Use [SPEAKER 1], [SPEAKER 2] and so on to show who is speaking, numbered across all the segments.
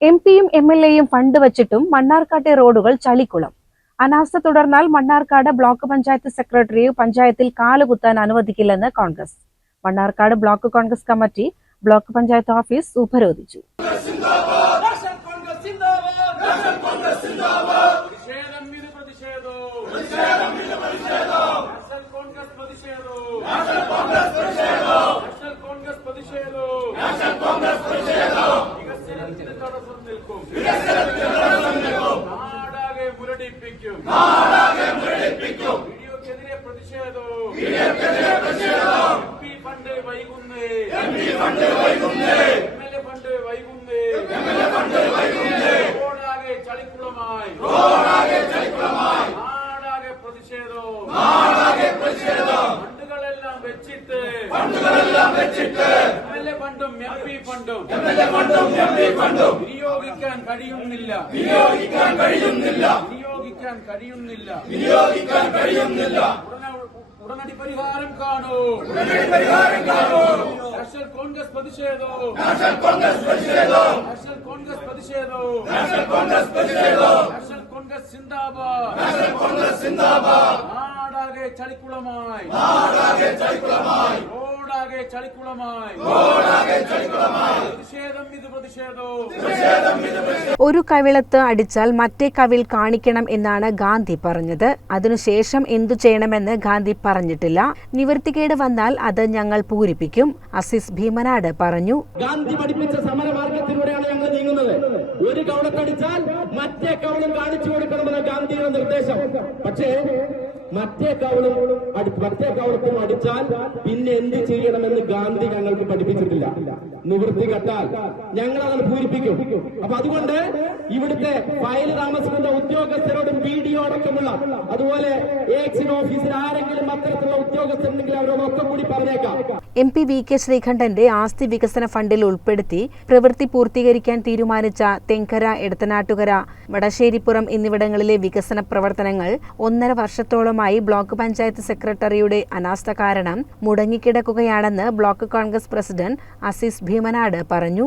[SPEAKER 1] M പിയും M L എയും fund വച്ചിട്ടും മണ്ണാർക്കാട്ടെ റോഡുകൾ ചളിക്കുളം. അനാസ്ഥ തുടർന്നാൽ മണ്ണാർക്കാട് ബ്ലോക്ക് പഞ്ചായത്ത് സെക്രട്ടറിയെ പഞ്ചായത്തിൽ കാലുകുത്താൻ അനുവദിക്കില്ലെന്ന് Congress. Mannarkkad block Congress committee block panchayat office ഉപരോധിച്ചു.
[SPEAKER 2] പ്രതിഷേധം ഇത് പ്രതിഷേധോ പ്രതിഷേധം ഇത് പ്രതിഷേധോ നാഷണൽ കോൺഗ്രസ് പ്രതിഷേധോ നാഷണൽ കോൺഗ്രസ് പ്രതിഷേധോ നാഷണൽ കോൺഗ്രസ് പ്രതിഷേധോ നാഷണൽ കോൺഗ്രസ് പ്രതിഷേധോ വികസനത്തിന് തടസ്സം നിൽക്കും വികസനത്തിന് തടസ്സം നിൽക്കും നാടാകെ മുരടിപ്പിക്കും നാടാകെ മുരടിപ്പിക്കും വീഡിയോക്കെതിരെ പ്രതിഷേധോ വീഡിയോക്കെതിരെ പ്രതിഷേധോ എം പി ഫണ്ട് വൈകുന്നേ എം പി ഫണ്ട് വൈകുന്നേ എം എൽ എ ഫണ്ട് വൈകുന്നേ റോഡാകെ ചളിക്കുളമായി റോഡാകെ ചളിക്കുളമായി നാടാകെ പ്രതിഷേധോ നാടാകെ പ്രതിഷേധോ ഫണ്ടുകളെല്ലാം വെച്ചിട്ട് ഫണ്ടുകളെല്ലാം വെച്ചിട്ട് ഫണ്ടും എം പി ഫണ്ടും ഫണ്ടും എം പി ഫണ്ടും വിനിയോഗിക്കാൻ കഴിയുന്നില്ല. വിനിയോഗിക്കാൻ കഴിയുന്നില്ല. വിനിയോഗിക്കാൻ കഴിയുന്നില്ല. വിനിയോഗിക്കാൻ കഴിയുന്നില്ല. ഉടനടി പരിഹാരം കാണൂ. ഉടനടി പരിഹാരം കാണൂ. നാഷണൽ കോൺഗ്രസ് പ്രതിഷേധോ. നാഷണൽ കോൺഗ്രസ് പ്രതിഷേധോ. നാഷണൽ കോൺഗ്രസ് പ്രതിഷേധോ. നാഷണൽ കോൺഗ്രസ് പ്രതിഷേധോ. നാഷണൽ കോൺഗ്രസ് സിന്ദാബാദ്. നാഷണൽ കോൺഗ്രസ് സിന്ദാബാദ്. നാടാകെ ചളിക്കുളമായി. നാടാകെ ചളിക്കുളമായി. റോഡാകെ ചളിക്കുളമായി. പ്രതിഷേധം ഇത് പ്രതിഷേധോ. പ്രതിഷേധം ഇത്
[SPEAKER 1] ഒരു കവിളത്ത് അടിച്ചാൽ മറ്റേ കവിൽ കാണിക്കണം എന്നാണ് ഗാന്ധി പറഞ്ഞത്. അതിനുശേഷം എന്തു ചെയ്യണമെന്ന് ഗാന്ധി പറഞ്ഞിട്ടില്ല. നിവൃത്തികേട് വന്നാൽ അത് ഞങ്ങൾ പൂരിപ്പിക്കും. അസിസ് ഭീമനാട് പറഞ്ഞു.
[SPEAKER 3] ഗാന്ധി പഠിപ്പിച്ച സമരമാർഗത്തിലൂടെയാണ് ഞങ്ങൾ നീങ്ങുന്നത്. ഒരു കവളത്തടിച്ചാൽ മറ്റേ കവളും കാണിച്ചു കൊടുക്കണമെന്ന് ഗാന്ധിയുടെ നിർദ്ദേശം. പക്ഷേ മറ്റേ കവളും മറ്റേ കവളത്തും അടിച്ചാൽ പിന്നെ എന്ത് ചെയ്യണമെന്ന് ഗാന്ധി ഞങ്ങൾക്ക് പഠിപ്പിച്ചിട്ടില്ല. നിവൃത്തി കെട്ടാൽ ഞങ്ങൾ അത് പൂരിപ്പിക്കും. അപ്പൊ അതുകൊണ്ട് ഇവിടുത്തെ ഫയൽ താമസിക്കുന്ന ഉദ്യോഗസ്ഥരോടും ബി അടക്കമുള്ള അതുപോലെ എക്സിൻ ഓഫീസിൽ ആരെങ്കിലും അത്തരത്തിലുള്ള ഉദ്യോഗസ്ഥരുണ്ടെങ്കിൽ അവരോടൊക്കെ കൂടി പറഞ്ഞേക്കാം.
[SPEAKER 1] എം പി വി കെ ശ്രീകണ്ഠന്റെ ആസ്തി വികസന ഫണ്ടിൽ ഉൾപ്പെടുത്തി പ്രവൃത്തി പൂർത്തീകരിക്കാൻ തീരുമാനിച്ച തെങ്കര എടത്തനാട്ടുകര വടശ്ശേരിപ്പുറം എന്നിവിടങ്ങളിലെ വികസന പ്രവർത്തനങ്ങൾ ഒന്നര വർഷത്തോളമായി ബ്ലോക്ക് പഞ്ചായത്ത് സെക്രട്ടറിയുടെ അനാസ്ഥ കാരണം മുടങ്ങിക്കിടക്കുകയാണെന്ന് ബ്ലോക്ക് കോൺഗ്രസ് പ്രസിഡന്റ് അസീസ് ഭീമനാട് പറഞ്ഞു.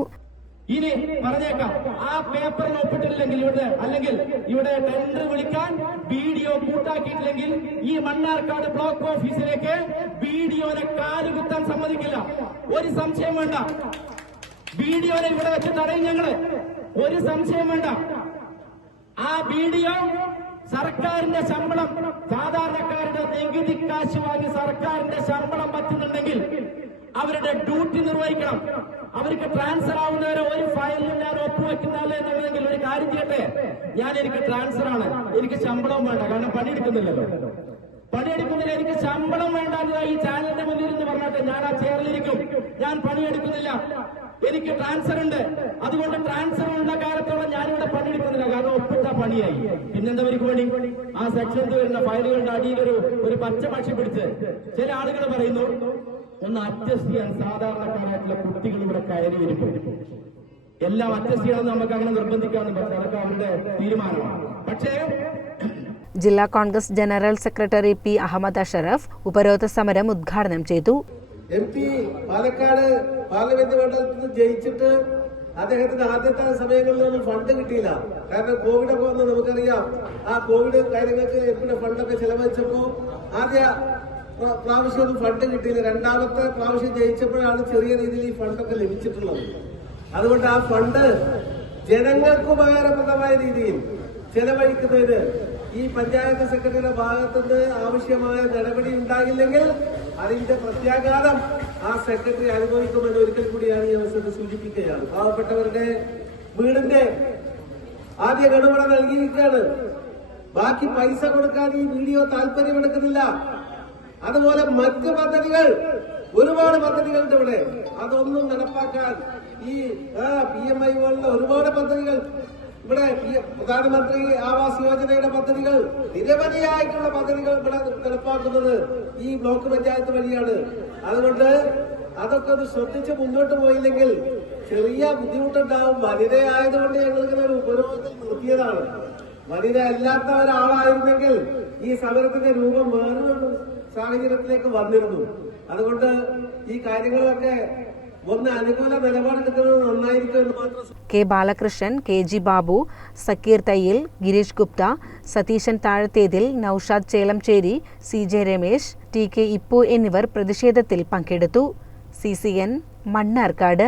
[SPEAKER 3] ഇനി പറഞ്ഞേക്കാം. ആ പേപ്പറിൽ ഒപ്പിട്ടില്ലെങ്കിൽ ഇവിടെ അല്ലെങ്കിൽ ഇവിടെ ടെൻഡർ വിളിക്കാൻ ബി ഡി ഒ കൂട്ടാക്കിയിട്ടില്ലെങ്കിൽ ഈ മണ്ണാർക്കാട് ബ്ലോക്ക് ഓഫീസിലേക്ക് ബി ഡി ഒനെ കാലുകുത്താൻ സമ്മതിക്കില്ല. ഒരു സംശയം വേണ്ട. ബി ഡി ഒനെ ഇവിടെ വെച്ച് തടയും ഞങ്ങൾ. ഒരു സംശയം വേണ്ട. ആ ബി ഡി ഒ സർക്കാരിന്റെ ശമ്പളം സാധാരണക്കാരുടെ നികുതി കാശ് വാങ്ങി സർക്കാരിന്റെ ശമ്പളം പറ്റുന്നുണ്ടെങ്കിൽ അവരുടെ ഡ്യൂട്ടി നിർവഹിക്കണം. അവർക്ക് ട്രാൻസ്ഫർ ആവുന്നവരെ ഒരു ഫയലിലും ഞാൻ ഒപ്പുവെക്കുന്നില്ല എന്നുള്ളതെങ്കിൽ ഒരു കാര്യം ചെയ്യട്ടെ? ഞാൻ എനിക്ക് ട്രാൻസ്ഫർ ആണ്. എനിക്ക് ശമ്പളം വേണ്ട. കാരണം പണിയെടുക്കുന്നില്ലല്ലോ. പണിയെടുക്കുന്നില്ല എനിക്ക് ശമ്പളം വേണ്ട എന്നതായി ഈ ചാനലിന്റെ മുന്നിൽ നിന്ന് പറഞ്ഞിട്ട് ഞാൻ ആ ചെയറിലിരിക്കും ഞാൻ പണിയെടുക്കുന്നില്ല. എനിക്ക് ട്രാൻസ്ഫർ ഉണ്ട്. അതുകൊണ്ട് ട്രാൻസ്ഫർ ഉള്ള കാലത്തോളം ഞാനിവിടെ പണിയെടുക്കുന്നില്ല കാരണം ഒപ്പിട്ട പണിയായി. പിന്നെന്താ ഒരു പണി? ആ സെക്ഷനിൽ വരുന്ന ഫയലുകളുടെ അടിയിൽ ഒരു ഒരു പച്ച പക്ഷി പിടിച്ച് ചില ആളുകൾ പറയുന്നു ഒന്ന് അഡ്ജസ്റ്റ് ചെയ്യാൻ സാധാരണക്കാരായിട്ടുള്ള കുട്ടികൾ ഇവിടെ കയറി വരുമ്പോൾ. എല്ലാം അഡ്ജസ്റ്റ് ചെയ്യണമെന്ന് നമുക്ക് അങ്ങനെ നിർബന്ധിക്കാമെന്ന് പറഞ്ഞു അതൊക്കെ അവരുടെ തീരുമാനമാണ്. പക്ഷേ
[SPEAKER 1] ജില്ലാ Congress general secretary P Ahmed Ashraf ഉപരോധ സമരം ഉദ്ഘാടനം ചെയ്തു.
[SPEAKER 4] എം പി പാലക്കാട് പാർലമെന്റ് മണ്ഡലത്തിൽ ജയിച്ചിട്ട് അദ്ദേഹത്തിന് ആദ്യത്തെ സമയങ്ങളിലൊന്നും ഫണ്ട് കിട്ടിയില്ല. കാരണം കോവിഡ് ഒക്കെ വന്ന് നമുക്കറിയാം. ആ കോവിഡ് കാര്യങ്ങൾക്ക് എപ്പോഴും ഫണ്ടൊക്കെ ചെലവഴിച്ചപ്പോ ആദ്യ പ്രാവശ്യം ഒന്നും ഫണ്ട് കിട്ടിയില്ല. രണ്ടാമത്തെ പ്രാവശ്യം ജയിച്ചപ്പോഴാണ് ചെറിയ രീതിയിൽ ഈ ഫണ്ടൊക്കെ ലഭിച്ചിട്ടുള്ളത്. അതുകൊണ്ട് ആ ഫണ്ട് ജനങ്ങൾക്ക് ഉപകാരപ്രദമായ രീതിയിൽ ചെലവഴിക്കുന്നതിന് ഈ പഞ്ചായത്ത് സെക്രട്ടറിയുടെ ഭാഗത്തുനിന്ന് ആവശ്യമായ നടപടി ഉണ്ടായില്ലെങ്കിൽ അതിന്റെ പ്രത്യാഘാതം ആ സെക്രട്ടറി അനുഭവിക്കുമെന്ന് ഒരിക്കൽ കൂടിയാണ് ഈ അവസരത്തിൽ സൂചിപ്പിക്കുകയാണ്. പാവപ്പെട്ടവരുടെ വീടിന്റെ ആദ്യ ഗണമണ നൽകിയിരിക്കുകയാണ്. ബാക്കി പൈസ കൊടുക്കാൻ ഈ വീഡിയോ താല്പര്യമെടുക്കുന്നില്ല. അതുപോലെ മറ്റ് പദ്ധതികൾ ഒരുപാട് പദ്ധതികളുണ്ട് ഇവിടെ. അതൊന്നും നടപ്പാക്കാൻ ഈ പി എം ഐ പോലുള്ള ഒരുപാട് പദ്ധതികൾ ഇവിടെ പ്രധാനമന്ത്രി ആവാസ് യോജനയുടെ പദ്ധതികൾ നിരവധിയായിട്ടുള്ള പദ്ധതികൾ ഇവിടെ നടപ്പാക്കുന്നത് ഈ ബ്ലോക്ക് പഞ്ചായത്ത് വഴിയാണ്. അതുകൊണ്ട് അതൊക്കെ ഒന്ന് ശ്രദ്ധിച്ച് മുന്നോട്ട് പോയില്ലെങ്കിൽ ചെറിയ ബുദ്ധിമുട്ടുണ്ടാവും. വനിതയായതുകൊണ്ട് ഞങ്ങൾ ഞങ്ങൾക്ക് ഒരു ഉപരോധത്തിൽ നിർത്തിയതാണ് വനിത അല്ലാത്ത ഒരാളായിരുന്നെങ്കിൽ ഈ സമരത്തിന്റെ രൂപം വേറൊരു സാഹചര്യത്തിലേക്ക് വന്നിരുന്നു. അതുകൊണ്ട് ഈ കാര്യങ്ങളൊക്കെ മാത്രം
[SPEAKER 1] K Balakrishnan K G Babu Sakkeer Thayyil Gireesh Gupta Satheesan Thazhathethil Noushad Chelamcheri C J Ramesh T K Ippu എന്നിവർ പ്രതിഷേധത്തിൽ പങ്കെടുത്തു. C C N Mannarkkad.